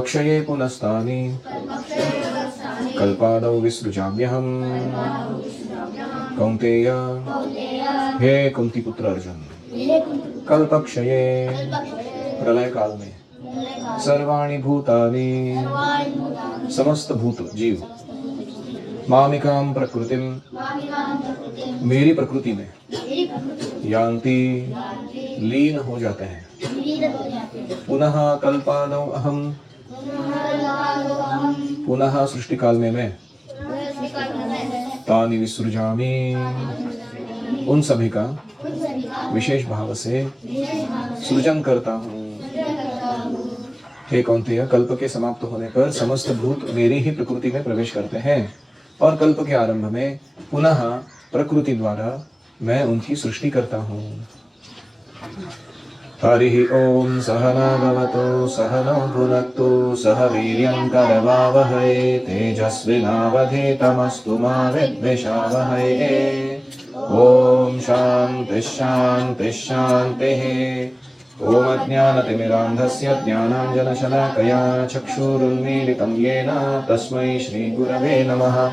क्षये पुनस्तानि कल्पादौ विसृजाम्यहम्। कौन्तेय, हे कुंती पुत्र अर्जुन, कल्पक्षये प्रलय काल में सर्वाणि भूतानि समस्त भूत जीव मामिकाम प्रकृतिम मेरी प्रकृति में यान्ति लीन हो जाते हैं। पुनः कल्पादौ अहम पुनः सृष्टि काल में मैं तानि विसृजामि उन सभी का विशेष भाव से सृजन करता हूँ। हे कौन्तेय, कल्प के समाप्त होने पर समस्त भूत मेरी ही प्रकृति में प्रवेश करते हैं और कल्प के आरंभ में पुनः प्रकृति द्वारा मैं उनकी सृष्टि करता हूँ। हरि ओम सहना भवतु सहनौ भुनक्तु सह वीर्यं करवावहै तेजस्विनावधीतमस्तु मा विद्विषावहै। ओम शांति शांति शांतिः। ओम अज्ञानतिमिरान्धस्य ज्ञानाञ्जनशलाकया चक्षुरुन्मीलितं येन तस्मै श्रीगुरवे नमः।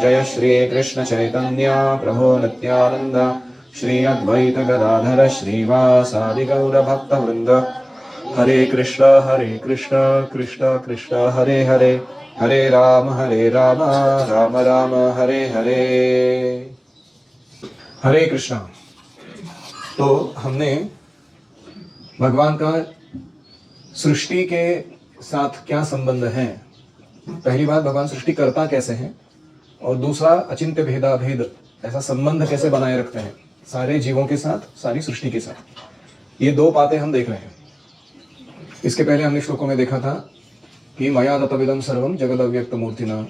जय श्री कृष्ण चैतन्य प्रभो नित्यानंद श्री अद्वैत गदाधर श्रीवासादि गौर भक्त वृंद। हरे कृष्ण कृष्ण कृष्ण हरे हरे, हरे राम राम राम हरे हरे। हरे कृष्णा। तो हमने भगवान का सृष्टि के साथ क्या संबंध है, पहली बात भगवान सृष्टि करता कैसे हैं, और दूसरा अचिंत्य भेदा भेद ऐसा संबंध कैसे बनाए रखते हैं सारे जीवों के साथ, सारी सृष्टि के साथ। ये दो बातें हम देख रहे हैं। इसके पहले हमने श्लोकों में देखा था कि मया ततविदं सर्वम जगद अव्यक्त मूर्तिना,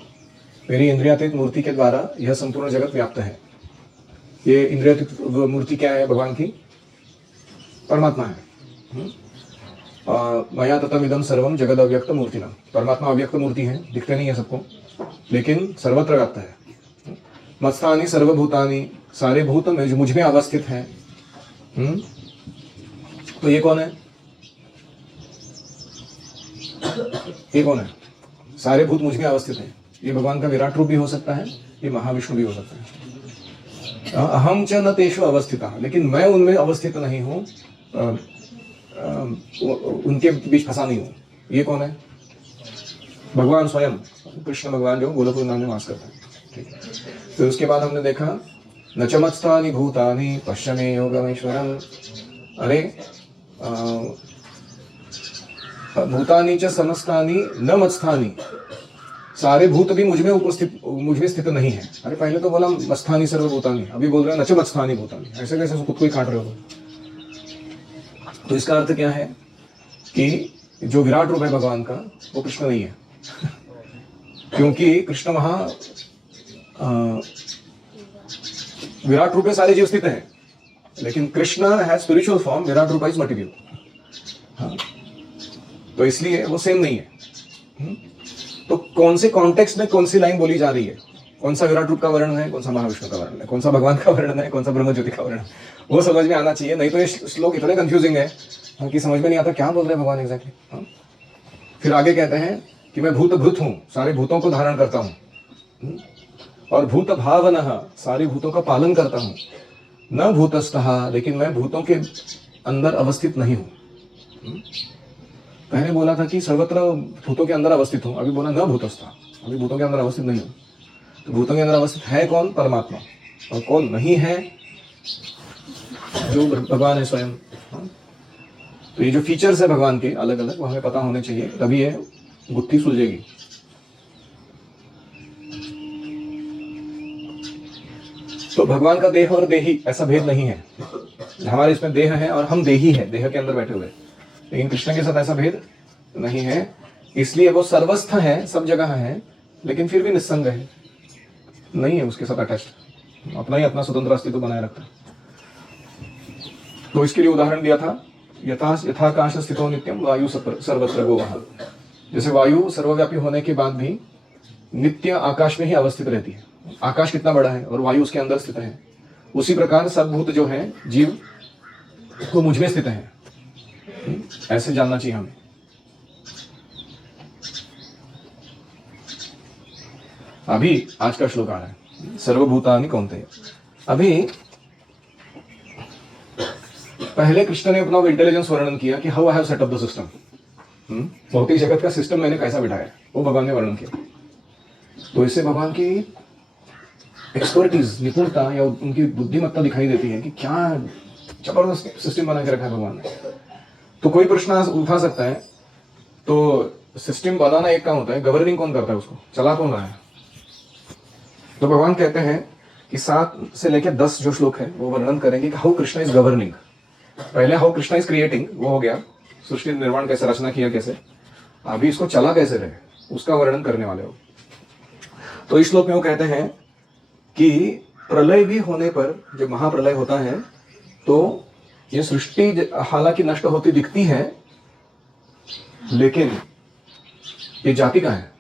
मेरी इंद्रियातीत मूर्ति के द्वारा यह संपूर्ण जगत व्याप्त है। ये इंद्रियातीत मूर्ति क्या है भगवान की? परमात्मा है। मया ततविदं सर्वम जगद अव्यक्त मूर्तिना, परमात्मा अव्यक्त मूर्ति है, दिखते नहीं है सबको, लेकिन सर्वत्र व्याप्त है। मत्स्थानि सर्वभूतानि, सारे भूत में जो मुझ में अवस्थित हैं। तो ये कौन है? ये कौन है? सारे भूत मुझ में अवस्थित हैं। ये भगवान का विराट रूप भी हो सकता है, ये महाविष्णु भी हो सकता है। अहम च न तेषु अवस्थितः, लेकिन मैं उनमें अवस्थित नहीं हूँ, उनके बीच फंसा नहीं हूँ। ये कौन है? भगवान स्वयं, कृष्ण भगवान जो गोलोक वृंदावन में वास करते हैं। ठीक है। तो उसके बाद हमने देखा न च मत्स्थानि भूतानि पश्य मे योगमेश्वरम्। अरे भूतानि च समस्तानि न मत्स्थानि, सारे भूत भी मुझ में स्थित नहीं है। अरे पहले तो बोला मत्स्थानि सर्वभूतानि, अभी बोल रहे हैं न च मत्स्थानि भूतानि। ऐसे कैसे खुद को ही काट रहे हो? तो इसका अर्थ क्या है कि जो विराट रूप है भगवान का वो कृष्ण नहीं है। क्योंकि कृष्ण वहां विराट रूप में सारे जीव स्थित हैं, लेकिन कृष्ण है स्पिरिचुअल फॉर्म, विराट रूप इज मटेरियल। हाँ, तो इसलिए वो सेम नहीं है। तो कौन से कॉन्टेक्स्ट में कौन सी लाइन बोली जा रही है, कौन सा विराट रूप का वर्णन है, कौन सा महाविष्णु का वर्णन है, कौन सा भगवान का वर्णन है, कौन सा ब्रह्म ज्योति का वर्णन है, वो समझ में आना चाहिए। नहीं तो ये श्लोक इतने कंफ्यूजिंग है कि समझ में नहीं आता क्या बोल रहे हैं भगवान एग्जैक्टली। फिर आगे कहते हैं कि मैं भूत भूत हूँ, सारे भूतों को धारण करता हूँ, और भूत भावनः, सारे भूतों का पालन करता हूँ। न भूतस्थः, लेकिन मैं भूतों के अंदर अवस्थित नहीं हूँ। पहले बोला था कि सर्वत्र भूतों के अंदर अवस्थित हूँ, अभी बोला न भूतस्थः, अभी भूतों के अंदर अवस्थित नहीं हूँ। तो भूतों के अंदर अवस्थित है कौन? परमात्मा। और कौन नहीं है? जो भगवान है स्वयं। तो ये जो फीचर्स है भगवान के अलग अलग, वो हमें पता होने चाहिए, तभी ये गुत्थी सुलझेगी। तो भगवान का देह और देही ऐसा भेद नहीं है। हमारे इसमें देह है और हम देही है, देह के अंदर बैठे हुए, लेकिन कृष्ण के साथ ऐसा भेद नहीं है। इसलिए वो सर्वस्थ है, सब जगह है, लेकिन फिर भी निस्संग है, नहीं है उसके साथ अटैच्ड, अपना ही अपना स्वतंत्र अस्तित्व बनाए रखता है। तो इसके लिए उदाहरण दिया था, यथाकाश स्थितो नित्यम वायु सर्वत्र गोवः। जैसे वायु सर्वव्यापी होने के बाद भी नित्य आकाश में ही अवस्थित रहती है। आकाश कितना बड़ा है और वायु उसके अंदर स्थित है, उसी प्रकार सब भूत जो है जीव वो मुझ में स्थित है। ऐसे जानना चाहिए हमें। अभी आज का श्लोक आ रहा है, सर्वभूतानि कौन्तेय। अभी पहले कृष्ण ने अपना इंटेलिजेंस वर्णन किया कि how I have set up the system, भौतिक जगत का सिस्टम मैंने कैसा बिठाया है, वो भगवान ने वर्णन किया। तो इससे भगवान की एक्सपर्टीज, निपुणता या उनकी बुद्धिमत्ता दिखाई देती है कि क्या जबरदस्त सिस्टम बना के रखा है भगवान ने। तो कोई प्रश्न उठा सकता है, तो सिस्टम बनाना एक काम होता है, गवर्निंग कौन करता है, उसको चला कौन रहा है? तो भगवान कहते हैं कि 7 से लेकर 10 जो श्लोक है वो वर्णन करेंगे कि हाउ कृष्णा इज गवर्निंग। पहले हाउ कृष्णा इज क्रिएटिंग, वो हो गया, सृष्टि निर्माण कैसे, रचना किया कैसे, अभी इसको चला कैसे रहे उसका वर्णन करने वाले हो। तो इस श्लोक में वो कहते हैं कि प्रलय भी होने पर, जब महाप्रलय होता है तो ये सृष्टि हालांकि नष्ट होती दिखती है, लेकिन ये जाति का है,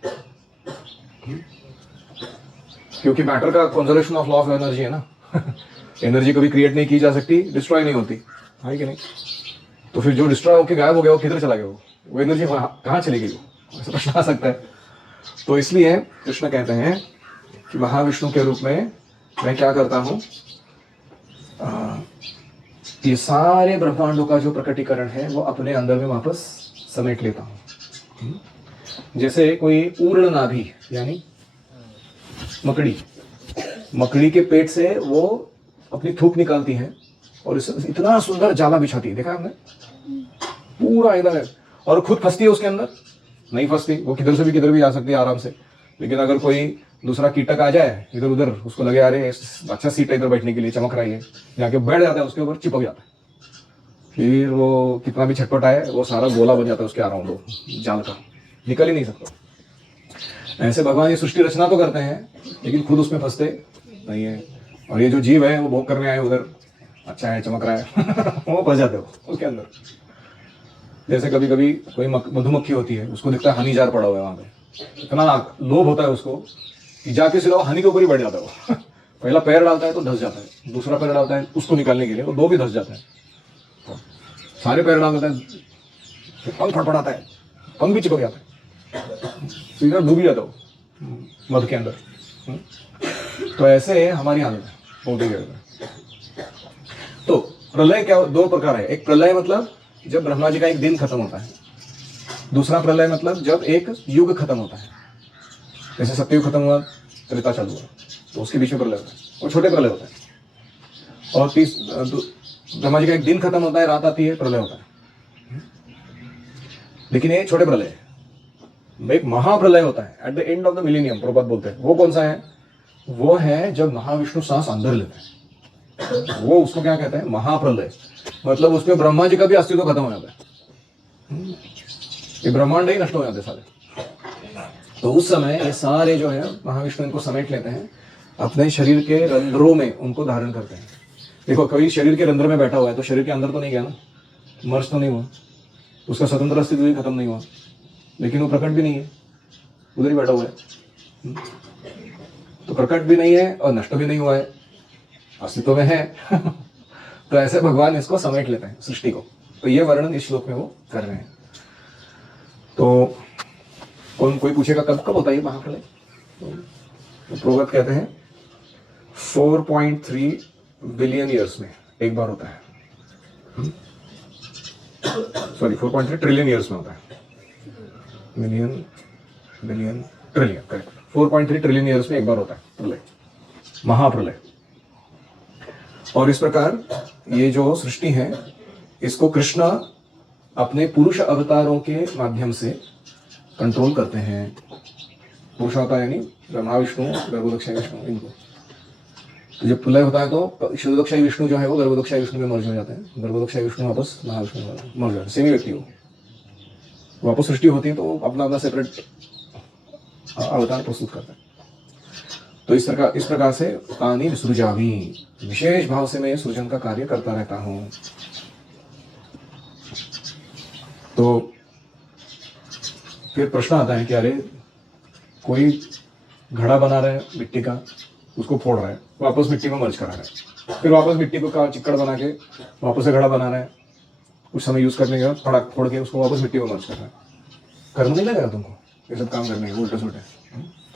क्योंकि मैटर का conservation of law of energy है ना। एनर्जी कभी क्रिएट नहीं की जा सकती, डिस्ट्रॉय नहीं होती है कि नहीं। तो फिर जो डिस्ट्रॉय होकर गायब हो गया वो किधर चला गया, वो एनर्जी कहाँ चली गई, वो ऐसा प्रश्न आ सकता है। तो इसलिए कृष्ण कहते हैं कि महाविष्णु के रूप में मैं क्या करता हूं, ये सारे ब्रह्मांडों का जो प्रकटीकरण है वो अपने अंदर में वापस समेट लेता हूं। जैसे कोई पूर्ण नाभि, यानी मकड़ी के पेट से वो अपनी थूक निकालती है और इतना सुंदर जाला बिछाती है, देखा आपने, पूरा इधर है, और खुद फंसती है उसके अंदर, नहीं फंसती, वो किधर से भी किधर भी जा सकती है आराम से। लेकिन अगर कोई दूसरा कीटक आ जाए इधर उधर, उसको लगे अरे अच्छा सीट है इधर बैठने के लिए, चमक रही है, जाके बैठ जाता है उसके ऊपर, चिपक जाता है, फिर वो कितना भी छटपटाए वो सारा गोला बन जाता है उसके अराउंड, वो जाल का निकल ही नहीं सकता। ऐसे भगवान ये सृष्टि रचना तो करते हैं लेकिन खुद उसमें फंसते नहीं है। और ये जो जीव है वो भोग करने आए उधर, अच्छा है चमक रहा है वो फंस जाते हो उसके अंदर। जैसे कभी कभी कोई मधुमक्खी होती है, उसको दिखता है हनी जार पड़ा हुआ है वहां पे, इतना लोभ होता है उसको कि जाके सीधा हनी के ऊपर ही बैठ जाता है वो। पहला पैर डालता है तो धस जाता है, दूसरा पैर डालता है उसको निकालने के लिए, वो 2 भी धस जाता है, सारे पैर डाल देता है, पंख फड़फड़ाता है, पंख भी चिपक जाता है, सीधा डूब जाता है मध के अंदर। तो ऐसे हमारी हालत है बहुत जगह। तो प्रलय क्या, 2 प्रकार है। एक प्रलय मतलब जब ब्रह्मा जी का एक दिन खत्म होता है, दूसरा प्रलय मतलब जब एक युग खत्म होता है। जैसे सत्ययुग खत्म हुआ, त्रेता चालू हुआ, तो उसके बीच में प्रलय होता है, वो छोटे प्रलय होता है। और ब्रह्मा जी का एक दिन खत्म होता है, रात आती है, प्रलय होता है। लेकिन ये छोटे प्रलय है। एक महाप्रलय होता है at the end of the millennium, Prabhupada बोलते हैं। वो कौन सा है? वो है जब महाविष्णु सांस अंदर लेते हैं, वो उसको क्या कहते हैं? महाप्रलय। मतलब उसमें ब्रह्मा जी का भी अस्तित्व खत्म हो जाता है, ये ब्रह्मांड ही नष्ट हो जाते सारे। तो उस समय ये सारे जो है महाविष्णु इनको समेट लेते हैं, अपने शरीर के रंध्रों में उनको धारण करते हैं। देखो कभी शरीर के रंध्र में बैठा हुआ है तो शरीर के अंदर तो नहीं गया ना, मर्ज तो नहीं हुआ, उसका स्वतंत्र अस्तित्व भी खत्म नहीं हुआ, लेकिन वो प्रकट भी नहीं है, उधर ही बैठा हुआ है। तो प्रकट भी नहीं है और नष्ट भी नहीं हुआ है, अस्तित्व में है। तो ऐसे भगवान इसको समेट लेते हैं सृष्टि को। तो ये वर्णन इस श्लोक में वो कर रहे हैं। तो कोई पूछेगा कब कब होता है महाप्रलय? तो प्रोगत कहते हैं 4.3 बिलियन ईयर्स में एक बार होता है। सॉरी 4.3 ट्रिलियन ईयर्स में होता है। Million, billion, trillion, correct. 4.3 trillion years में एक बार होता है प्रलय, महाप्रलय। और इस प्रकार ये जो सृष्टि है इसको कृष्ण अपने पुरुष अवतारों के माध्यम से कंट्रोल करते हैं। पुरुष अवतार यानी ब्रह्मा विष्णु, गर्भोदक्षाय विष्णु, इनको। तो जब प्रलय होता है तो क्षुद्रदक्षाय विष्णु जो है वो गर्भोदक्षाय विष्णु में मर्ज हो जाते हैं, गर्भोदक्षाय विष्णु वापस महाविष्णु में मर्ज हो जाते हैं, सेम ही व्यक्ति हो। वापस सृष्टि होती है तो अपना अपना सेपरेट अवतार प्रस्तुत करता है। तो इस प्रकार से तानि विसृजामि, विशेष भाव से मैं सृजन का कार्य करता रहता हूं। तो फिर प्रश्न आता है कि अरे कोई घड़ा बना रहा है मिट्टी का, उसको फोड़ रहा है, वापस मिट्टी में मर्ज करा रहा है, फिर वापस मिट्टी को चिक्कड़ बना के वापस से घड़ा बना रहा है, कुछ समय यूज करने के बाद फोड़ के उसको वापस मिट्टी में मर्ज कर रहा है। कर्म नहीं लगेगा तुमको ये सब काम करने के उल्टे सुल्टे?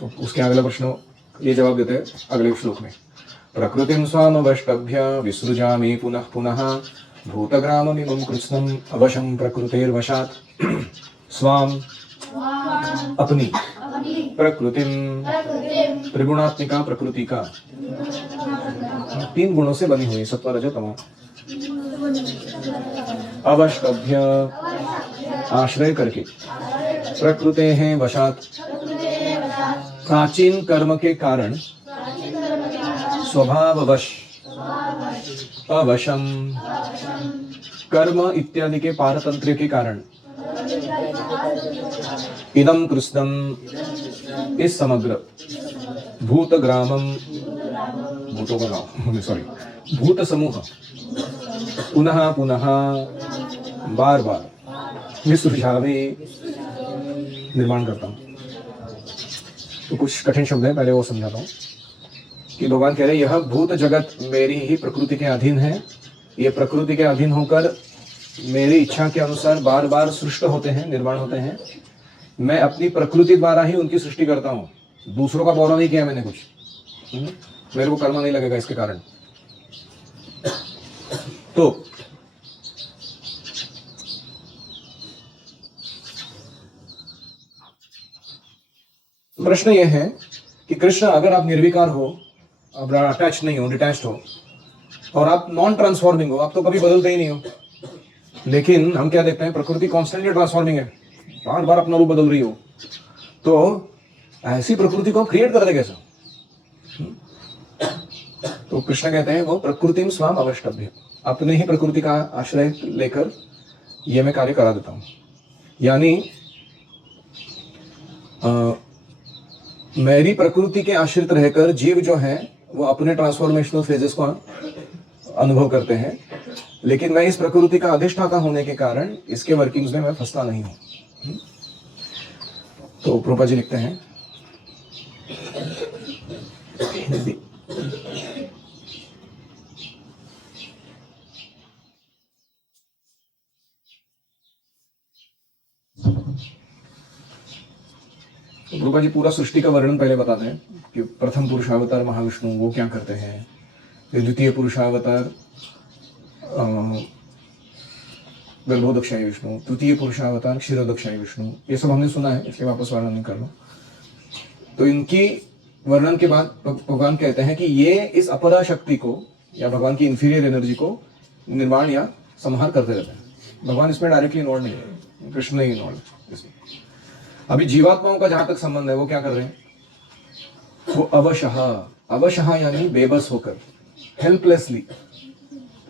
तो उसके अगला प्रश्न ये जवाब देते हैं अगले श्लोक में। प्रकृतिं स्वामवष्टभ्य विसृजामि पुनः पुनः भूतग्राममिमं कृत्स्नम् अवशं प्रकृतेर्वशात्। स्वाम अपनी, प्रकृतिम त्रिगुणात्मिका प्रकृति का, 3 गुणों से बनी हुई सत्व रजो तमो। अवष्टभ्य आश्रय करके, प्रकृते हैं वशात प्राचीन कर्म के कारण, स्वभाववश, अवशम कर्म इत्यादि के पारतंत्र के कारण, इदम कृष्णम इस समग्र, भूतग्रामम भूतों का गाँव सॉरी भूत समूह, पुनः पुनः बार बार विसृजामि निर्माण करता हूँ। तो कुछ कठिन शब्द है, पहले वो समझाता हूँ कि भगवान कह रहे हैं यह भूत जगत मेरी ही प्रकृति के अधीन है, ये प्रकृति के अधीन होकर मेरी इच्छा के अनुसार बार बार सृष्ट होते हैं, निर्माण होते हैं। मैं अपनी प्रकृति द्वारा ही उनकी सृष्टि करता हूँ, दूसरों का बौरा नहीं किया मैंने कुछ। मेरे को कर्म नहीं लगेगा इसके कारण। तो प्रश्न यह है कि कृष्ण अगर आप निर्विकार हो, आप अटैच नहीं हो, डिटैच्ड हो, और आप नॉन ट्रांसफॉर्मिंग हो, आप तो कभी बदलते ही नहीं हो, लेकिन हम क्या देखते हैं प्रकृति कॉन्स्टेंटली ट्रांसफॉर्मिंग है, बार बार अपना रूप बदल रही हो, तो ऐसी प्रकृति को क्रिएट कर दे कैसे? तो कृष्ण कहते हैं वो प्रकृति में स्वाम अवष्टभ्य, अपने ही प्रकृति का आश्रय लेकर ये मैं कार्य करा देता हूं। यानी मेरी प्रकृति के आश्रित रहकर जीव जो है वो अपने ट्रांसफॉर्मेशनल फेजेस को अनुभव करते हैं, लेकिन मैं इस प्रकृति का अधिष्ठाता होने के कारण इसके वर्किंग्स में मैं फंसता नहीं हूं। तो प्रभुपाद जी लिखते हैं प्रभुपाद जी पूरा सृष्टि का वर्णन पहले बताते हैं कि प्रथम पुरुषावतार महाविष्णु वो क्या करते हैं, फिर द्वितीय पुरुषावतार गर्भोदक्षाई विष्णु, तृतीय पुरुषावतार क्षीरोदक्षाई विष्णु, ये सब हमने सुना है, इसलिए वापस वर्णन नहीं करना। तो इनकी वर्णन के बाद भगवान कहते हैं कि ये इस अपरा शक्ति को या भगवान की इंफीरियर एनर्जी को निर्माण या संहार करते रहते हैं। भगवान इसमें डायरेक्टली इन्वॉल्व नहीं है, कृष्ण नहीं इन्वॉल्व इसमें। अभी जीवात्माओं का जहां तक संबंध है वो क्या कर रहे हैं, वो अवशः यानी बेबस होकर, हेल्पलेसली,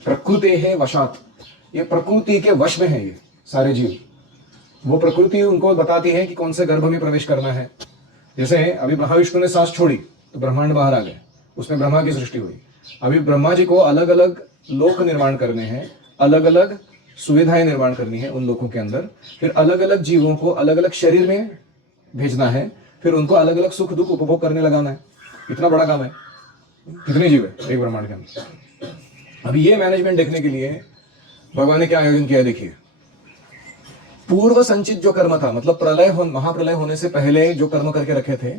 प्रकृति है वशात, ये प्रकृति के वश में है ये सारे जीव। वो प्रकृति उनको बताती है कि कौन से गर्भ में प्रवेश करना है। जैसे अभी महाविष्णु ने सांस छोड़ी तो ब्रह्मांड बाहर आ गए, उसमें ब्रह्मा की सृष्टि हुई। अभी ब्रह्मा जी को अलग अलग लोक निर्माण करने हैं, अलग अलग सुविधाएं निर्माण करनी है उन लोगों के अंदर, फिर अलग अलग जीवों को अलग अलग शरीर में भेजना है, फिर उनको अलग अलग सुख दुख उपभोग करने लगाना है। इतना बड़ा काम है, कितने जीव है एक ब्रह्मांड के अंदर। अभी ये मैनेजमेंट देखने के लिए भगवान ने क्या आयोजन किया, देखिए पूर्व संचित जो कर्म था, मतलब महाप्रलय होने से पहले जो कर्म करके रखे थे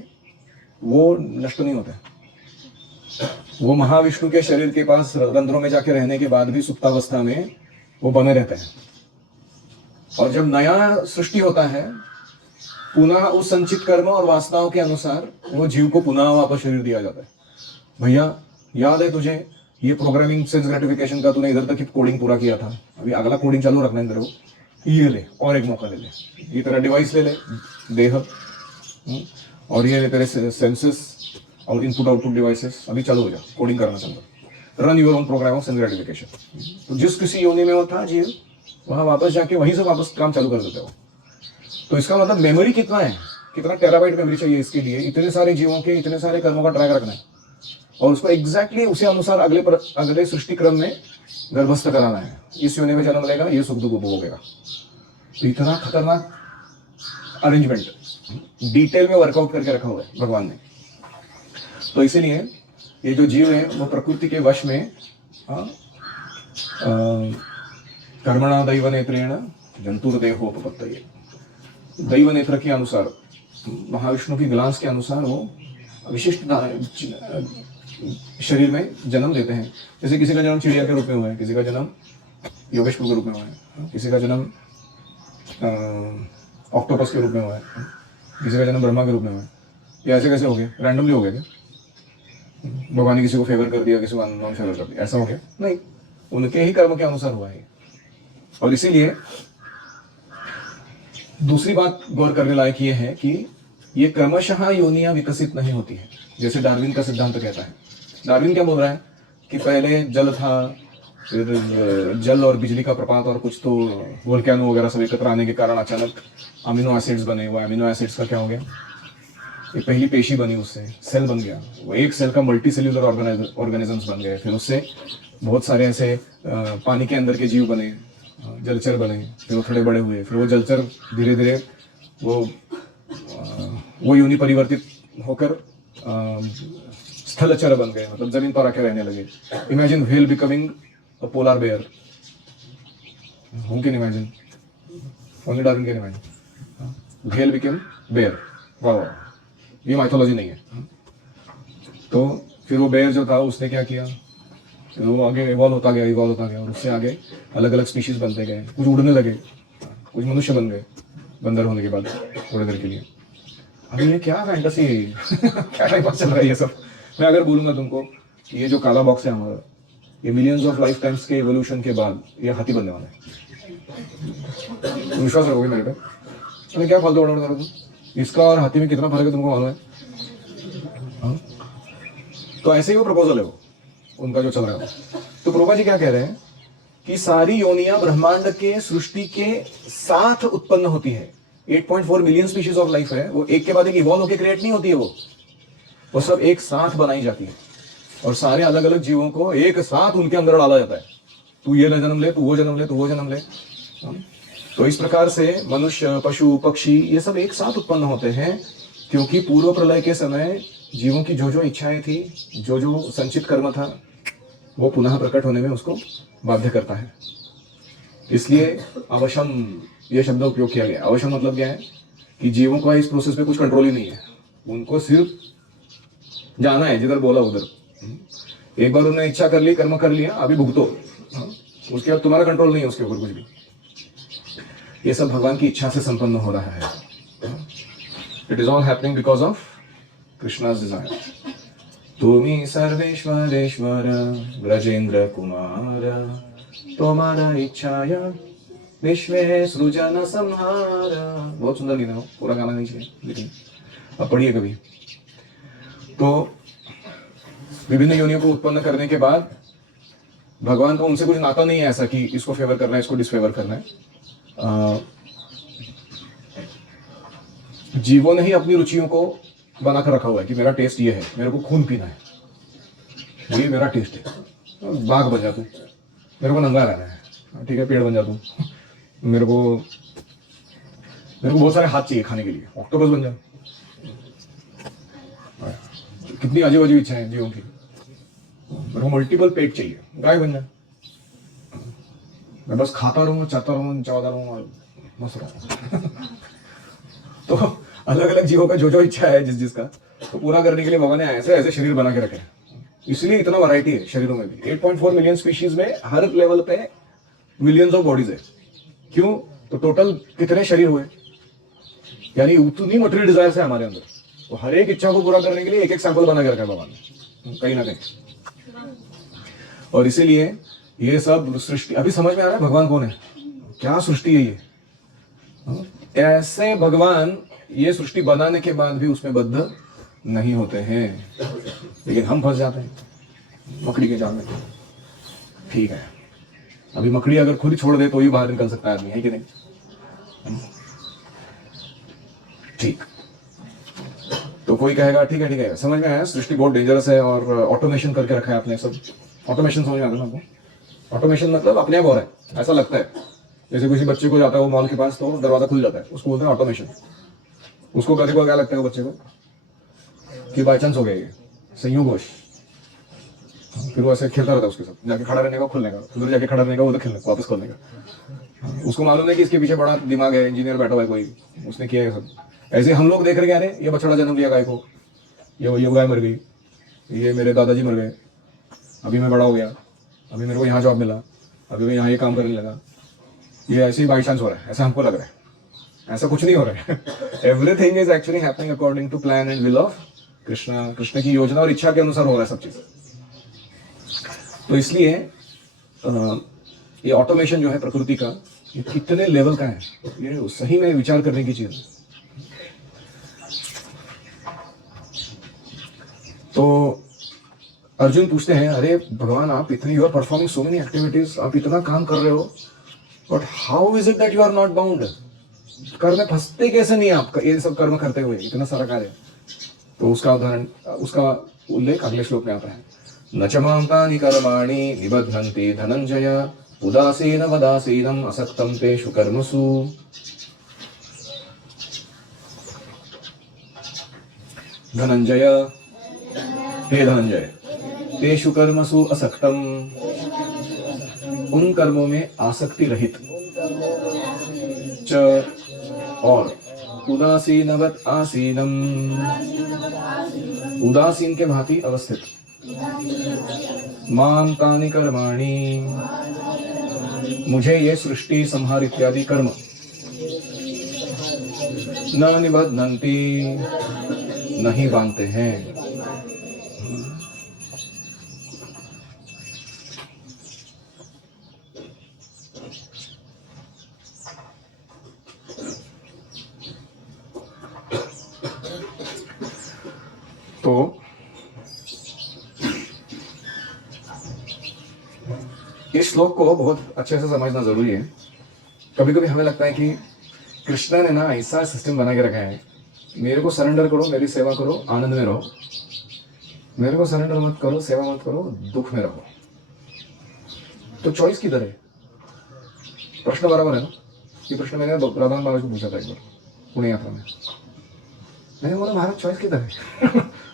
वो नष्ट नहीं होते। वो महाविष्णु के शरीर के पास रंध्रों में जाके रहने के बाद भी सुप्तावस्था में वो बने रहते हैं। और जब नया सृष्टि होता है, पुनः उस संचित कर्म और वासनाओं के अनुसार वो जीव को पुनः वापस शरीर दिया जाता है। भैया याद है तुझे ये प्रोग्रामिंग सेंस ग्रेटिफिकेशन का, तूने इधर तक कोडिंग पूरा किया था, अभी अगला कोडिंग चालू रखना है तेरे को, ये ले और एक मौका ले ले, ये तेरा डिवाइस ले ले देह, और ये तेरे सेंसेस और इनपुट आउटपुट डिवाइसेस, अभी चालू हो जा कोडिंग करना चाहता, run your own program of sense gratification. तो जिस किसी योनि में होता जीव वहां वापस जाके वहीं से वापस काम चालू कर देते हो। तो इसका मतलब मेमोरी कितना है, कितना टेराबाइट मेमोरी चाहिए इसके लिए, इतने सारे जीवों के इतने सारे कर्मों का ट्रैक रखना है और उसको एग्जैक्टली उसी अनुसार अगले सृष्टि क्रम में गर्भस्थ कराना है। इस योनि में जन्म लेगा, ये सुख दुख उपभोगेगा। तो इतना खतरनाक अरेंजमेंट डिटेल में वर्कआउट करके रखा हुआ है भगवान ने। तो इसीलिए ये जो जीव है वो प्रकृति के वश में कर्मणा दैव नेत्रेण जंतुर्देहोपपत्तये, दैव नेत्र के अनुसार महाविष्णु की ग्लांस के अनुसार वो विशिष्ट शरीर में जन्म लेते हैं। जैसे किसी का जन्म चिड़िया के रूप में हुआ है, किसी का जन्म योगेश्वर के रूप में हुआ है, किसी का जन्म ऑक्टोपस के रूप में हुआ है, किसी का जन्म ब्रह्मा के रूप में हुआ है। ये ऐसे कैसे हो गया? रैंडमली हो गया क्या? भगवान ने किसी को फेवर कर दिया, किसी को नॉन फेवर कर दिया, ऐसा हो गया? नहीं, उनके ही कर्म के अनुसार हुआ है। और इसीलिए दूसरी बात गौर करने लायक ये है कि ये क्रमशः योनियां विकसित नहीं होती है, जैसे डार्विन का सिद्धांत कहता है। डार्विन क्या बोल रहा है कि पहले जल था, फिर जल और बिजली का प्रपात और कुछ तो वोल्केनो वगैरह सब एकत्र आने के कारण अचानक अमीनो एसिड्स बने। वो अमीनो एसिड्स का क्या हो गया? ये पहली पेशी बनी, उससे सेल बन गया। वो एक सेल का मल्टी सेल्यूलर ऑर्गेनिजम्स बन गए। फिर उससे बहुत सारे ऐसे पानी के अंदर के जीव बने, जलचर बने। फिर वो थोड़े बड़े हुए, फिर वो जलचर धीरे धीरे वो योनि परिवर्तित होकर स्थलचर बन गए, मतलब जमीन पर आके रहने लगे। Imagine whale becoming a polar bear. Who can imagine? Only Darwin can imagine. Whale become bear. वाह, ये माइथोलॉजी नहीं है। तो फिर वो बेयर जो था उसने क्या किया? फिर वो आगे इवॉल्व होता गया और उससे आगे अलग अलग स्पीशीज बनते गए। कुछ उड़ने लगे, कुछ मनुष्य बन गए बंदर होने के बाद थोड़ी देर के लिए। अभी ये क्या फैंटेसी क्या टाइम पास चल रहा है ये सब। मैं अगर बोलूंगा तुमको कि ये जो काला बॉक्स है हमारा, ये मिलियंस ऑफ लाइफ टाइम्स के एवोल्यूशन के बाद ये हाथी बनने वाला है, तुम विश्वास रखोगे मेरे पे? अरे क्या फालतू ऑर्डर करो तुम? इसका और हाथी में कितना फर्क है तुमको मालूम है? हाँ? तो ऐसे ही वो प्रपोजल है वो उनका जो चल रहा है। तो प्रभुपाद जी क्या कह रहे हैं कि सारी योनियां ब्रह्मांड के सृष्टि के साथ उत्पन्न होती है। 8.4 मिलियन स्पीशीज ऑफ लाइफ है, वो एक के बाद एक इवॉल्व होकर क्रिएट नहीं होती है। वो सब एक साथ बनाई जाती है और सारे अलग अलग जीवों को एक साथ उनके अंदर डाला जाता है। तू ये जन्म ले, तू वो जन्म ले, तू वो जन्म ले। तो इस प्रकार से मनुष्य, पशु, पक्षी ये सब एक साथ उत्पन्न होते हैं, क्योंकि पूर्व प्रलय के समय जीवों की जो जो इच्छाएं थी, जो जो संचित कर्म था, वो पुनः प्रकट होने में उसको बाध्य करता है। इसलिए अवशम ये शब्द उपयोग किया गया। अवशम मतलब क्या है कि जीवों का इस प्रोसेस में कुछ कंट्रोल ही नहीं है, उनको सिर्फ जाना है जिधर बोला उधर। एक बार उन्होंने इच्छा कर ली, कर्म कर लिया, अभी भुगतो, उसके बाद तुम्हारा कंट्रोल नहीं है उसके ऊपर कुछ भी। ये सब भगवान की इच्छा से संपन्न हो रहा है। It is all happening because of Krishna's desire. तुमी सर्वेश्वरेश्वर ब्रजेंद्र कुमार, तुम्हारा इच्छाया विश्वे सृजन संहार। बहुत सुंदर गीत है वो, पूरा गाना नहीं चाहिए लेकिन अब पढ़िए कभी। तो विभिन्न योनियों को उत्पन्न करने के बाद भगवान का उनसे कुछ नाता नहीं है ऐसा कि इसको फेवर करना है, इसको डिसफेवर करना है। जीवों ने ही अपनी रुचियों को बनाकर रखा हुआ है कि मेरा टेस्ट ये है, मेरे को खून पीना है, ये मेरा टेस्ट है। बाघ बन जा तू, मेरे को नंगा रहना है, ठीक है, पेड़ बन जा तू, मेरे को बहुत सारे हाथ चाहिए खाने के लिए, ऑक्टोपस बन जा। कितनी अजीब अजीब इच्छा है जीवों की। मेरे को मल्टीपल पेट चाहिए, गाय बन जा, मैं बस खाता रहूं, चाहता रहूं, चाहता रहूं और मस्त रहूं। तो अलग अलग जीवों का जो जो इच्छा है जिसका, तो पूरा करने के लिए भगवान ने ऐसे ऐसे शरीर बना के रखे हैं। इसलिए इतना वैरायटी है शरीरों में भी। 8.4 मिलियन स्पीशीज में हर लेवल पे मिलियंस ऑफ बॉडीज है। क्यों? तो टोटल कितने शरीर हुए, यानी उतनी मटेरियल डिजायर है हमारे अंदर। तो हर एक इच्छा को पूरा करने के लिए एक एक सैंपल बना के रखा है भगवान ने कहीं ना कहीं। और इसीलिए ये सब सृष्टि अभी समझ में आ रहा है भगवान कौन है, क्या सृष्टि है ये। ऐसे भगवान ये सृष्टि बनाने के बाद भी उसमें बद्ध नहीं होते हैं, लेकिन हम फंस जाते हैं मकड़ी के जाल में। ठीक है, अभी मकड़ी अगर खुद छोड़ दे तो ही बाहर निकल सकता है आदमी, है कि नहीं? ठीक, तो कोई कहेगा ठीक है समझ में आया, सृष्टि बहुत डेंजरस है और ऑटोमेशन करके रखा है आपने सब। ऑटोमेशन समझ में आता है आपको? ऑटोमेशन मतलब अपने आप हो रहा है, ऐसा लगता है। जैसे किसी बच्चे को जाता है वो मॉल के पास, तो दरवाजा खुल जाता है, उसको बोलते हैं ऑटोमेशन। उसको करने को क्या लगता है वो बच्चे को कि बाई चांस हो गया, ये संयोगवश। फिर वो ऐसे खेलता रहता है उसके साथ, जाके खड़ा रहने का, खुलने का, उधर जाके खड़ा रहने का, उधर खेलने वापस खोलने का। उसको मालूम है कि इसके पीछे बड़ा दिमाग है, इंजीनियर बैठा हुआ है कोई, उसने किया है सब। ऐसे हम लोग देख रहे हैं, अरे ये बछड़ा जन्म लिया गाय को, ये गाय मर गई, ये मेरे दादाजी मर गए, अभी मैं बड़ा हो गया, अभी मेरे को यहाँ जॉब मिला, अभी मैं यहाँ ये काम करने लगा, ये ऐसे ही बाई चांस हो रहा है, ऐसा हमको लग रहा है। ऐसा कुछ नहीं हो रहा है। Everything is actually happening according to plan and will of Krishna. Krishna की योजना और इच्छा के अनुसार हो रहा है सब चीज। तो इसलिए ये ऑटोमेशन जो है प्रकृति का, ये कितने लेवल का है, ये सही में विचार करने की चीज है। तो अर्जुन पूछते हैं, अरे भगवान आप इतनी, you are performing so many activities, आप इतना काम कर रहे हो, but how is it that you are not bound? कर्म में फंसते कैसे नहीं आप ये सब कर्म करते हुए, इतना सारा कार्य? तो उसका उदाहरण, उसका उल्लेख अगले श्लोक में आता है। न च मां तानि कर्माणि निबध्नन्ति धनंजय उदासीन वदासीनम असक्तम तेषु कर्मसु। धनंजय, हे धनंजय, तेषु कर्मसु असक्तम, उन कर्मों में आसक्ति रहित, च और उदासीनवत आसीनम, उदासीन के भांति अवस्थित, माम तानि कर्माणि, मुझे ये सृष्टि संहार इत्यादि कर्म, न निबध्नन्ति, नहीं बांधते हैं। तो इस श्लोक को बहुत अच्छे से समझना जरूरी है। कभी कभी हमें लगता है कि कृष्ण ने ना ऐसा सिस्टम बना के रखा है, मेरे को सरेंडर करो, मेरी सेवा करो, आनंद में रहो, मेरे को सरेंडर मत करो, सेवा मत करो, दुख में रहो। तो चॉइस किधर है? प्रश्न बराबर है ना? ये प्रश्न मैंने राधान महाराज को पूछा था एक बार पुणे यात्रा में। मैंने बोला महाराज चॉइस किधर है?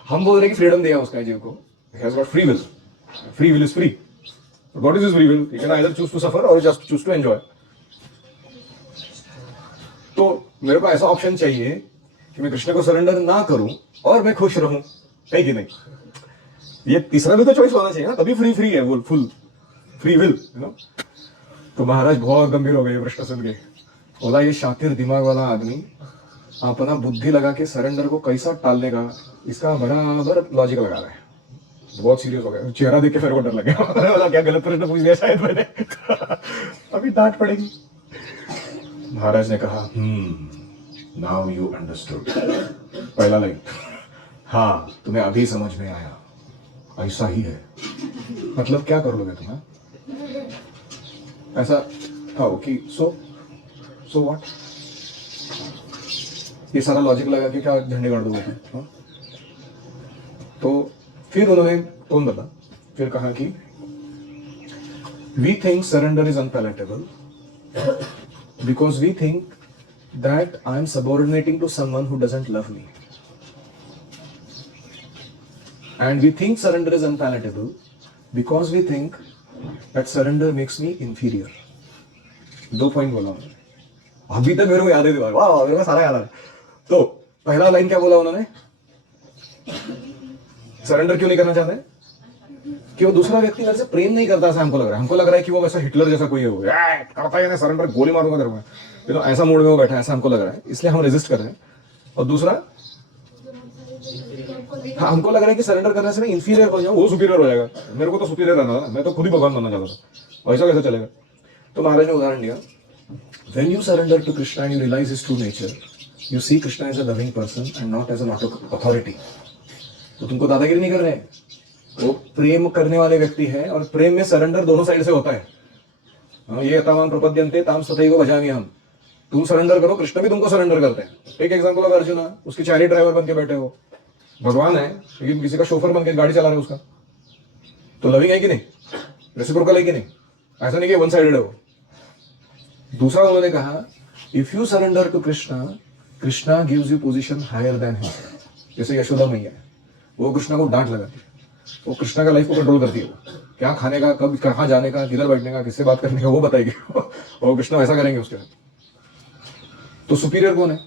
हम बोल रहे कि फ्रीडम दिया उसका जीव को, he has got free will, free will is free, what is his free will? He can either choose to suffer or just choose to enjoy। तो मेरे को ऐसा ऑप्शन चाहिए कि मैं कृष्ण को सरेंडर ना करूं और मैं खुश रहूं, है कि नहीं? ये तीसरा भी तो चॉइस होना चाहिए ना, तभी फ्री है वो, full free will, you know. तो महाराज बहुत गंभीर हो गए प्रश्न सुन के। बोला ये शातिर दिमाग वाला आदमी अपना बुद्धि लगा के सरेंडर को कैसा टालने का, इसका बराबर लॉजिक लगा रहा है। बहुत सीरियस हो गया, चेहरा देख के फिर को डर लग गया। क्या गलत प्रश्न पूछ दिया शायद मैंने। अभी डांट पड़ेगी। महाराज ने कहा, नाउ यू अंडरस्टूड। पहला लाइन, हाँ तुम्हें अभी समझ में आया, ऐसा ही है। मतलब क्या कर लोगे तुम? ऐसा था कि सो व्हाट? ये सारा लॉजिक लगा के क्या झंडे गाड़ दोगे तुम? तो फिर उन्होंने टोन बदला, फिर कहा कि we think surrender is unpalatable because we think that I am subordinating to someone who doesn't love me, and we think surrender is unpalatable because we think that surrender makes me inferior. 2 point बोला उन्होंने, अभी तक मेरे को याद है, वाह मेरे को सारा याद है। तो पहला लाइन क्या बोला उन्होंने? सरेंडर क्यों नहीं करना चाहते? कि वो दूसरा व्यक्ति मेरे से प्रेम नहीं करता, ऐसा हमको लग रहा है। हमको लग रहा है कि वो वैसा हिटलर जैसा कोई है, वो करता है सरेंडर, गोली मारूंगा तेरे को, तो ऐसा मूड में वो बैठा है, ऐसा हमको लग रहा है, इसलिए हम रेजिस्ट कर रहे हैं। और दूसरा, हाँ हमको लग रहा है कि सरेंडर करने से मैं इंफीरियर हो जाऊं, वो सुपीरियर हो जाएगा, मेरे को तो सुपीरियर रहना था, मैं तो खुद ही भगवान बनना चाहता था, ऐसा कैसे चलेगा? तो महाराज ने उदाहरण दिया, when you surrender to Krishna and you realize his true nature, you see Krishna as a loving person and not as an authority। तो तुमको दादागिरी नहीं कर रहे हैं, वो प्रेम करने वाले व्यक्ति है, और प्रेम में सरेंडर दोनों साइड से होता है। ये ताम प्रपद्यन्ते ताम तथैव भजामि हम, तुम सरेंडर करो, कृष्ण भी तुमको सरेंडर करते हैं। एक एग्जांपल ऑफ अर्जुन, उसकी चैरिट ड्राइवर बन के बैठे हो, भगवान है लेकिन किसी का शोफर बन के गाड़ी चला रहे हो, उसका तो लविंग है कि नहीं? रेसिप्रोकल है कि नहीं? ऐसा नहीं कि वन साइडेड है वो। दूसरा उन्होंने कहा, if you surrender to Krishna, Krishna gives you position higher than him. जैसे यशोदा मैया है, वो कृष्णा को डांट लगाती है, वो कृष्णा का लाइफ को कंट्रोल करती है, क्या खाने का, कब कहाँ जाने का, किधर बैठने का, किससे बात करने का, वो बताएगी। और कृष्णा ऐसा करेंगे उसके साथ। तो सुपीरियर कौन है?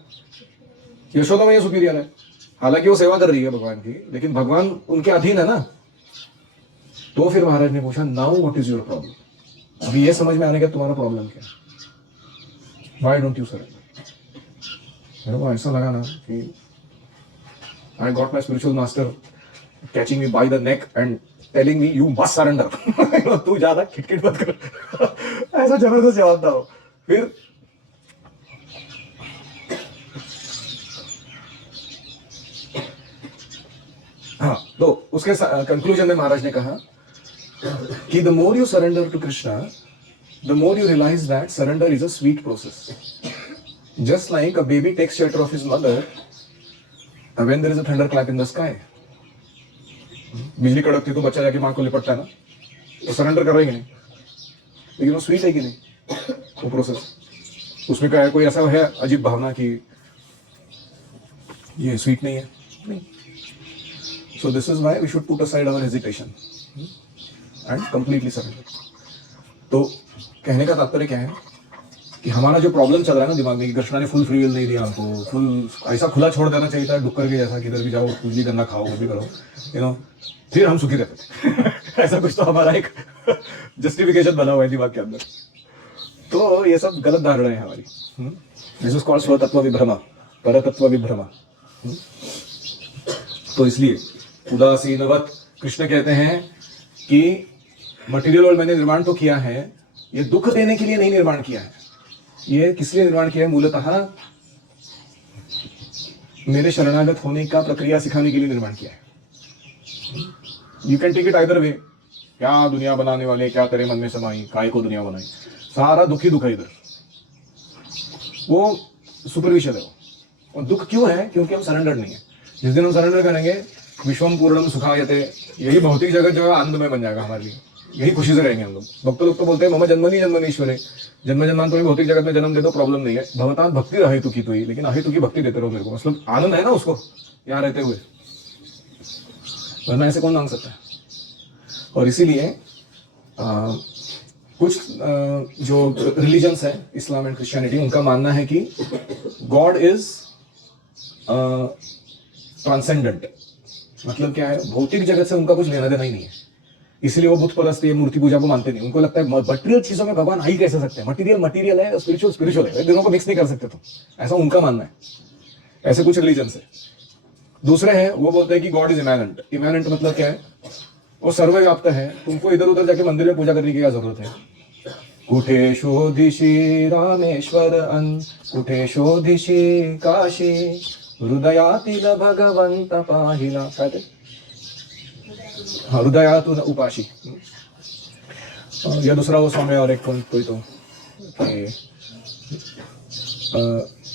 यशोदा मैया सुपीरियर है, हालांकि वो सेवा कर रही है भगवान की, लेकिन भगवान उनके अधीन है ना। तो फिर महाराज ने पूछा, now what is your problem? अभी ये समझ में आने का तुम्हारा प्रॉब्लम क्या है? Why don't you surrender? मेरे को ऐसा लगा ना कि I got my spiritual master catching me by the neck and telling me you must surrender. तू ज्यादा खिटखिट मत कर। ऐसा जबरदस्त जवाब था वो। फिर हाँ, तो उसके कंक्लूजन में महाराज ने कहा कि the more you surrender to Krishna, the more you realise that surrender is a sweet process. Just like a baby takes shelter of his mother when there is a thunder clap in the sky. बिजली कड़कती तो बच्चा जाके माँ को लिपटता है ना, तो सरेंडर कर रहे कि नहीं? लेकिन वो स्वीट है कि नहीं वो प्रोसेस? उसमें क्या है, कोई ऐसा है अजीब भावना कि ये स्वीट नहीं है? नहीं। So this is why we should put aside our hesitation and completely surrender. तो कहने का तात्पर्य क्या है कि हमारा जो प्रॉब्लम चल रहा है ना दिमाग में कि कृष्णा ने फुल फ्री विल नहीं दिया हमको, फुल ऐसा खुला छोड़ देना चाहिए था डुक्कर के जैसा, किधर भी जाओ कुछ भी करना, खाओ कुछ भी करो, यू नो, फिर हम सुखी रहते थे। ऐसा कुछ तो हमारा एक जस्टिफिकेशन बना हुआ है दिमाग के अंदर। तो ये सब गलत धारणाएं हैं हमारी। दिस इज कॉल्ड स्वतत्व विभ्रमा, परतत्व विभ्रमा। तो इसलिए उदासीनवत कृष्ण कहते हैं कि मटेरियल वर्ल्ड मैंने निर्माण तो किया है, ये दुख देने के लिए नहीं निर्माण किया है। ये किस लिए निर्माण किया है? मूलतः मेरे शरणागत होने का प्रक्रिया सिखाने के लिए निर्माण किया है। You can take it either way. क्या दुनिया बनाने वाले, क्या तेरे मन में समाई, काय को दुनिया बनाई, सारा दुख ही दुख है इधर। वो सुपरफिशियल है वो। और दुख क्यों है? क्योंकि हम सरेंडर नहीं है। जिस दिन हम सरेंडर करेंगे, विश्वम पूर्णम सुखायते, यही भौतिक जगत जो है आनंदमय बन जाएगा हमारे लिए, यही खुशी से रहेंगे हम लोग। भक्त लोग तो बोलते हैं मम जन्मनि जन्मनि ईश्वरे, जन्म जन्मांतर में भौतिक जगत में जन्म दे दो, प्रॉब्लम नहीं है, भगवतान भक्ति रहे तू की तो ही, लेकिन अहे तू की भक्ति देते रहो मेरे को, मतलब आनंद है ना उसको यहाँ रहते हुए, वरना ऐसे कौन मांग सकता है। और इसीलिए कुछ जो रिलीजन्स है, इस्लाम एंड क्रिश्चियनिटी, उनका मानना है कि गॉड इज ट्रांसेंडेंट। मतलब क्या है, भौतिक जगत से उनका कुछ लेना देना ही नहीं है, इसलिए वो बुत परस्त या मूर्ति पूजा को मानते नहीं। उनको लगता है मटेरियल चीजों में भगवान आ ही कैसे सकते हैं, मटेरियल मटेरियल है, स्पिरिचुअल स्पिरिचुअल है, दोनों को मिक्स नहीं कर सकते। तो ऐसा उनका मानना है। ऐसे कुछ रिलीजन है। दूसरे हैं, वो बोलते हैं कि गॉड इज इमैनेंट। इमैनेंट मतलब क्या है? वो सर्वव्याप्त है, तुमको इधर उधर जाके मंदिर में पूजा करने की क्या जरूरत है। कुठे शोधिशी रामेश्वर अन, कुठे शोधिशी काशी, हृदयातील भगवंत पाहिला, काय ते? हृदयातून उपाशी। या दूसरा वो सॉन्ग है, और एक कोई तो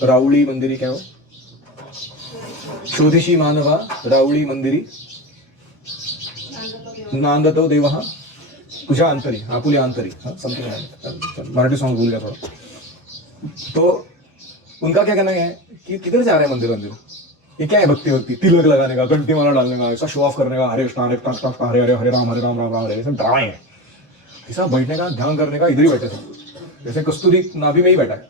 रावळी मंदिरी, क्या हो, शोधिशी मानवा रावळी मंदिरी, नांदतो देवहा तुझ्या अंतरी, आपुल्या अंतरी, समथिंग, मराठी सॉन्ग भूल गया थोड़ा। तो उनका क्या कहना है कि किधर जा रहे हैं मंदिर मंदिर, ये क्या है भक्ति भक्ति, तिलक लगाने का, घंटी माला डालने का, ऐसा शो ऑफ करने का, हरे कृष्ण हरे कृष्ण हरे हरे हरे राम राम राम हरे, सब ड्रामा है। ऐसा बैठने का, ध्यान करने का, इधर ही बैठे सब, जैसे कस्तूरी नाभि में ही बैठा है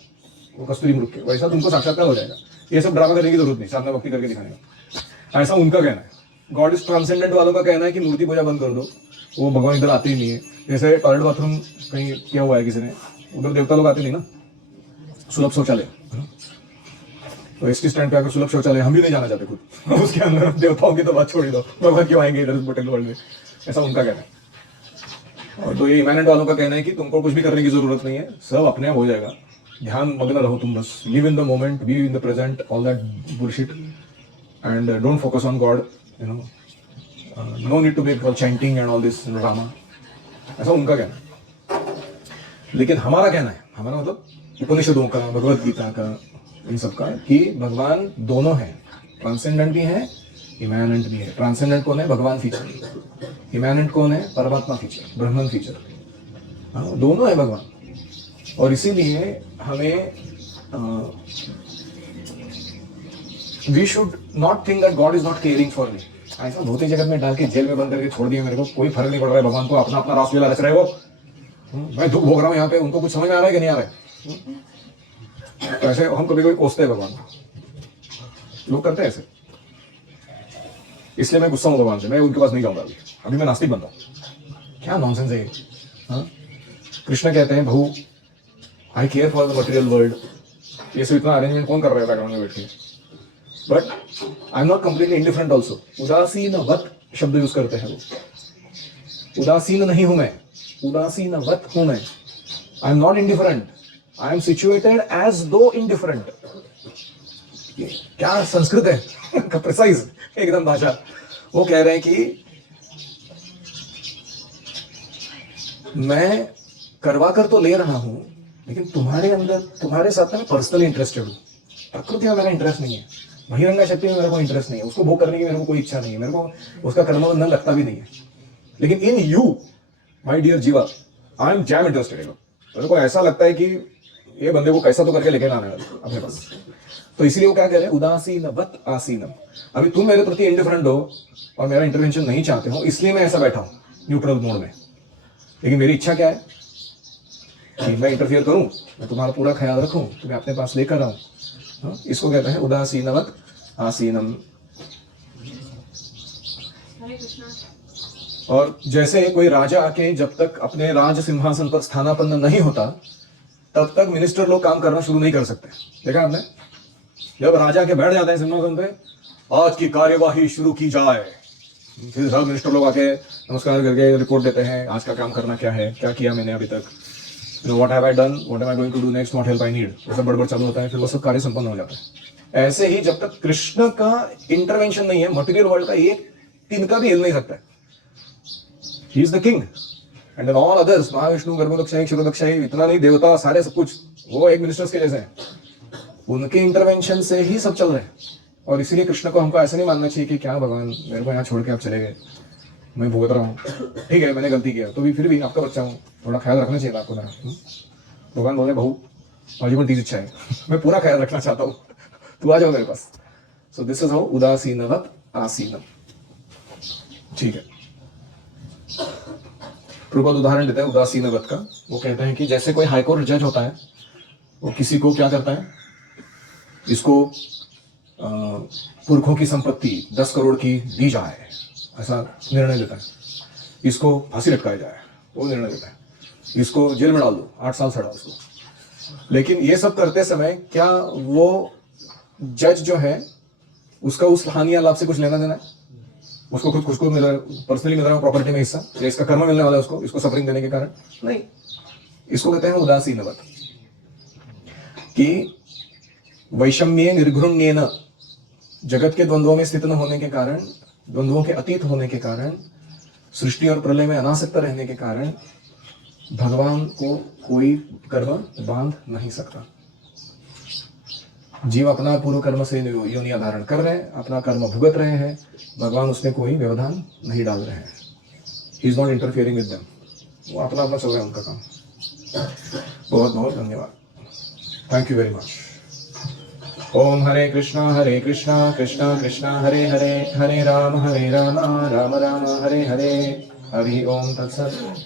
वो कस्तूरी मृग के, वैसा तुमको साक्षात्कार हो जाएगा। ये सब ड्रामा करने की जरूरत नहीं, साधना भक्ति करके दिखाने का, ऐसा उनका कहना है। गॉड इज ट्रांसेंडेंट वालों का कहना है कि मूर्ति पूजा बंद कर दो, वो भगवान इधर आते ही नहीं है। जैसे टॉयलेट बाथरूम कहीं किया हुआ है किसी ने, उधर देवता लोग आते नहीं ना, सुलभ शौचालय, तो एसटी स्टैंड पे आकर सुलभ शौचालय, हम भी नहीं जाना चाहते खुद उसके अंदर, देवताओं की तो बात छोड़ दो, भगवान क्यों आएंगे इधर मटेरियल वर्ल्ड में, ऐसा उनका कहना है। और तो ये इमैनेंट वालों का कहना है कि तुमको कुछ भी करने की जरूरत नहीं है, सब अपने आप हो जाएगा, ध्यान मग्न रहो तुम, बस live in the moment, be in the present, all that bullshit, and don't focus on God, you know, no need to be chanting and all this drama, ऐसा उनका कहना है। लेकिन हमारा कहना है, हमारा मतलब उपनिषदों का, भगवत गीता का, इन सब का, कि भगवान दोनों है, ट्रांसेंडेंट भी है, इमैनेंट भी है। ट्रांसेंडेंट कौन है? भगवान फीचर। इमैनेंट कौन है? परमात्मा फीचर, ब्रह्मन फीचर। दोनों है भगवान। और इसीलिए हमें we should not think that God is not caring for me. ऐसा भौतिक जगत में डाल के जेल में बंद करके छोड़ दिया मेरे को, कोई फर्क नहीं पड़ रहा है, भगवान को अपना अपना रासलीला रच रहे हो। मैं दुख भोग रहा हूँ यहाँ पे, उनको कुछ समझ में आ रहा है कि नहीं आ रहा है? तो ऐसे हम कभी कभी कोसते हैं भगवान को। लोग करते हैं ऐसे, इसलिए मैं गुस्सा हूं भगवान से, मैं उनके पास नहीं जाऊंगा अभी, अभी मैं नास्तिक बनता हूं। क्या नॉनसेंस है ये? हाँ? कृष्ण कहते हैं बहु I care for the material world, ये सब इतना अरेंजमेंट कौन कर रहा है बैकग्राउंड में बैठ के? But I am not completely indifferent also. उदासीन वत शब्द यूज करते हैं वो, उदासीन नहीं हूं मैं, उदासीन वत हूं मैं। I am not indifferent, I am situated as though indifferent. क्या संस्कृत है प्रिसाइज एकदम भाषा। वो कह रहे हैं कि मैं करवा कर तो ले रहा हूं, लेकिन तुम्हारे अंदर, तुम्हारे साथ में पर्सनली इंटरेस्टेड हूं। प्रकृति में मेरा इंटरेस्ट नहीं है, बहिरंगा शक्ति में मेरे को इंटरेस्ट नहीं है, उसको भोग करने की मेरे को कोई इच्छा नहीं है, मेरे को उसका कर्मबंधन लगता भी नहीं है। लेकिन इन यू माय डियर जीवा आई एम जैम इंटरेस्टेड। मेरे को ऐसा लगता है कि ये बंदे को कैसा तो करके लेके आना है अपने पास। तो इसीलिए वो क्या कह रहे हैं, उदासीन वत आसीनम। अभी तुम मेरे प्रति इंडिफरेंट हो और मेरा इंटरवेंशन नहीं चाहते हो, इसलिए मैं ऐसा बैठा हूं न्यूट्रल मोड में। लेकिन मेरी इच्छा क्या है कि मैं इंटरफियर करूं, मैं तुम्हारा पूरा ख्याल रखूं, तुम्हें अपने पास लेकर आऊं। हाँ? इसको कहते हैं उदासीनवत आसीनम। और जैसे कोई राजा आके जब तक अपने राज सिंहासन पर स्थानापन्न नहीं होता, तब तक मिनिस्टर लोग काम करना शुरू नहीं कर सकते। देखा आपने? जब राजा के बैठ जाते हैं सिंहासन पे, आज की कार्यवाही शुरू की जाए, फिर सब मिनिस्टर लोग आके नमस्कार करके रिपोर्ट देते हैं, आज का काम करना क्या है, क्या किया मैंने अभी तक, what have I done, what am I going to do next, what help I need. वो सब बड़बड़ चालू होता है, फिर वो सब कार्य संपन्न हो जाता है। ऐसे ही जब तक कृष्ण का इंटरवेंशन नहीं है, मटेरियल वर्ल्ड का एक तिनका भी हिल नहीं सकता है। He is the king and then all others, Mahavishnu, Garbhodakshayi, Kshirodakshayi, इतना नहीं, देवता सारे सब कुछ वो एक मिनिस्टर्स के जैसे हैं। उनके इंटरवेंशन से ही सब चल रहे हैं। और इसीलिए कृष्ण को हमको ऐसा नहीं मानना चाहिए कि क्या भगवान मेरे को यहाँ छोड़ के आप चले गए, मैं भुगत रहा हूँ, ठीक है मैंने गलती किया, तो भी फिर भी आपका बच्चा हूँ, थोड़ा ख्याल रखना चाहिए आपको मेरा। भगवान बोले बहू माझी पण तीच इच्छा है, मैं पूरा ख्याल रखना चाहता हूँ, तू आ जाओ मेरे पास। सो दिस इज हाउ उदासीनवत आसीनम। ठीक है, प्रभुपाद उदाहरण देते हैं उदासीनवत का। वो कहते हैं कि जैसे कोई हाईकोर्ट जज होता है, वो किसी को क्या करता है, इसको पुरखों की संपत्ति 10 करोड़ की दी जाए, ऐसा निर्णय देता है। इसको फांसी लटकाया जाए, वो निर्णय देता है। इसको जेल में डाल दो, 8 साल सड़ा उसको। लेकिन ये सब करते समय क्या वो जज जो है उसका उस हानि या लाभ से कुछ लेना देना है? उसको खुद को मिल रहा है, पर्सनली मिल रहा है प्रॉपर्टी में हिस्सा, या इसका कर्म मिलने वाला है उसको, इसको सफरिंग देने के कारण? नहीं। इसको कहते हैं उदासीनवत। कि वैषम्ये निर्घृण्येन, जगत के द्वंद्वों में स्थित न होने के कारण, द्वंद्वों के अतीत होने के कारण, सृष्टि और प्रलय में अनासक्त रहने के कारण भगवान को कोई कर्म बांध नहीं सकता। जीव अपना पूर्व कर्म से योनिया धारण कर रहे हैं, अपना कर्म भुगत रहे हैं, भगवान उसमें कोई व्यवधान नहीं डाल रहे हैं। He is not interfering with them. वो अपना अपना चल रहा है उनका काम। बहुत बहुत धन्यवाद, थैंक यू वेरी मच। ओम हरे कृष्णा कृष्णा कृष्णा हरे हरे, हरे राम राम राम हरे हरे, हरि ओम तत्सत।